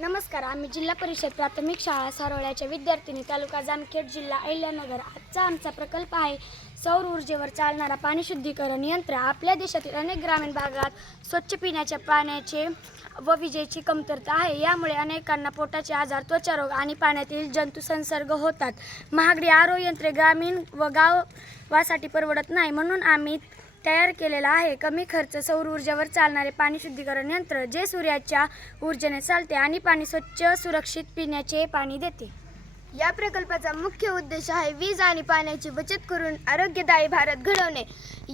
नमस्कार आम्ही जिल्हा परिषद प्राथमिक शाळा सारोळ्याच्या विद्यार्थिनी तालुका जामखेड जिल्हा अहिल्यानगर. आजचा आमचा प्रकल्प आहे सौर ऊर्जेवर चालणारा पाणी शुद्धीकरण यंत्र. आपल्या देशातील अनेक ग्रामीण भागात स्वच्छ पिण्याच्या पाण्याचे व विजेची कमतरता आहे. यामुळे अनेकांना पोटाचे आजार त्वचारोग आणि पाण्यातील जंतू संसर्ग होतात. महागडी आरो यंत्रे ग्रामीण व गावासाठी परवडत नाही. म्हणून आम्ही तयार केलेला आहे. कमी खर्च सौर ऊर्जेवर चालणारे पाणी शुद्धीकरण यंत्र जे सूर्याच्या ऊर्जेने चालते आणि पाणी स्वच्छ सुरक्षित पिण्याचे पाणी देते. या प्रकल्पाचा मुख्य उद्देश आहे वीज आणि पाण्याची बचत करून आरोग्यदायी भारत घडवणे.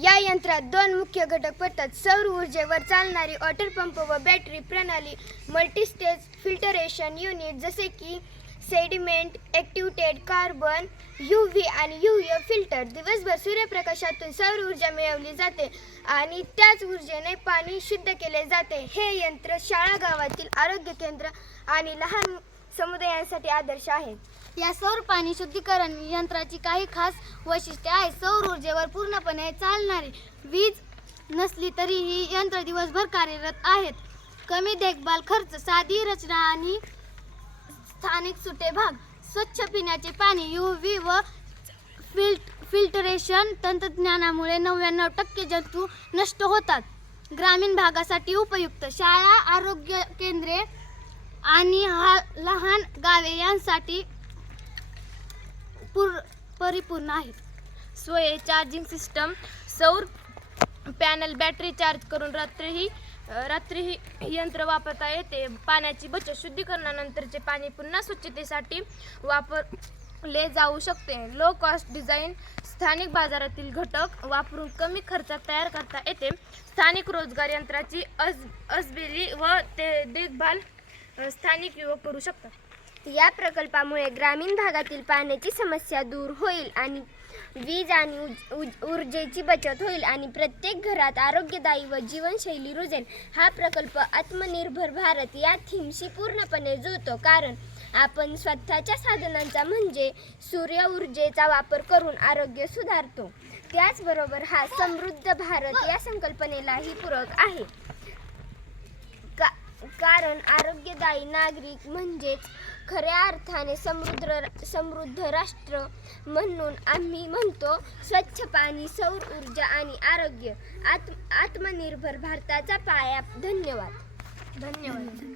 या यंत्रात दोन मुख्य घटक पडतात. सौर ऊर्जेवर चालणारी वॉटर पंप व बॅटरी प्रणाली मल्टीस्टेज फिल्टरेशन युनिट जसे की sediment activated carbon U V आणि यू फिल्टर दिवसभर सूर्यप्रकाशातून सौर ऊर्जा मिळवली जाते आणि त्याच ऊर्जेने पाणी शुद्ध केले जाते. हे यंत्र शाळा गावातील आरोग्य केंद्र आणि लहान समुदायांसाठी आदर्श आहे. या सौर पाणी शुद्धीकरण यंत्राची काही खास वैशिष्ट्ये आहेत. सौर ऊर्जेवर पूर्णपणे चालणारी वीज नसली तरीही यंत्र दिवसभर कार्यरत आहेत. कमी देखभाल खर्च साधी रचना आणि अनेक सुटे भाग. स्वच्छ पिण्याचे पाणी यू व्ही व फिल्ट फिल्टरेशन तंत्रज्ञानामुळे नव्याण्णव टक्के जंतू नष्ट होतात. ग्रामीण भागासाठी उपयुक्त शाळा आरोग्य केंद्रे आणि हा लहान गावे यांसाठी पूर परिपूर्ण आहेत. सोय चार्जिंग सिस्टम सौर पॅनल बॅटरी चार्ज करून रात्रीही रात्री रात्रीही यंत्र वापरता येते. पाण्याची बचत शुद्धीकरणानंतरचे पाणी पुन्हा स्वच्छतेसाठी वापरले जाऊ शकते. लो कॉस्ट डिझाईन स्थानिक बाजारातील घटक वापरून कमी खर्चात तयार करता येते. स्थानिक रोजगार यंत्राची अज अजबेली व ते देखभाल स्थानिक युवक करू शकतात. या प्रकल्पामुळे ग्रामीण भागातील पाण्याची समस्या दूर होईल आणि वीज आणि उज- उज- ऊर्जेची बचत होईल आणि प्रत्येक घरात आरोग्यदायी व जीवनशैली रुजेल. हा प्रकल्प आत्मनिर्भर भारत या थीमशी पूर्णपणे जुळतो. कारण आपण स्वतःच्या साधनांचा म्हणजे सूर्य ऊर्जेचा वापर करून आरोग्य सुधारतो. त्याचबरोबर हा समृद्ध भारत या संकल्पनेलाही पूरक आहे. कारण आरोग्यदायी नागरिक म्हणजेच खऱ्या अर्थाने समृद्ध समृद्ध राष्ट्र म्हणून आम्ही म्हणतो स्वच्छ पाणी सौर ऊर्जा आणि आरोग्य. आत्म आत्मनिर्भर भारताचा पाया. धन्यवाद. धन्यवाद.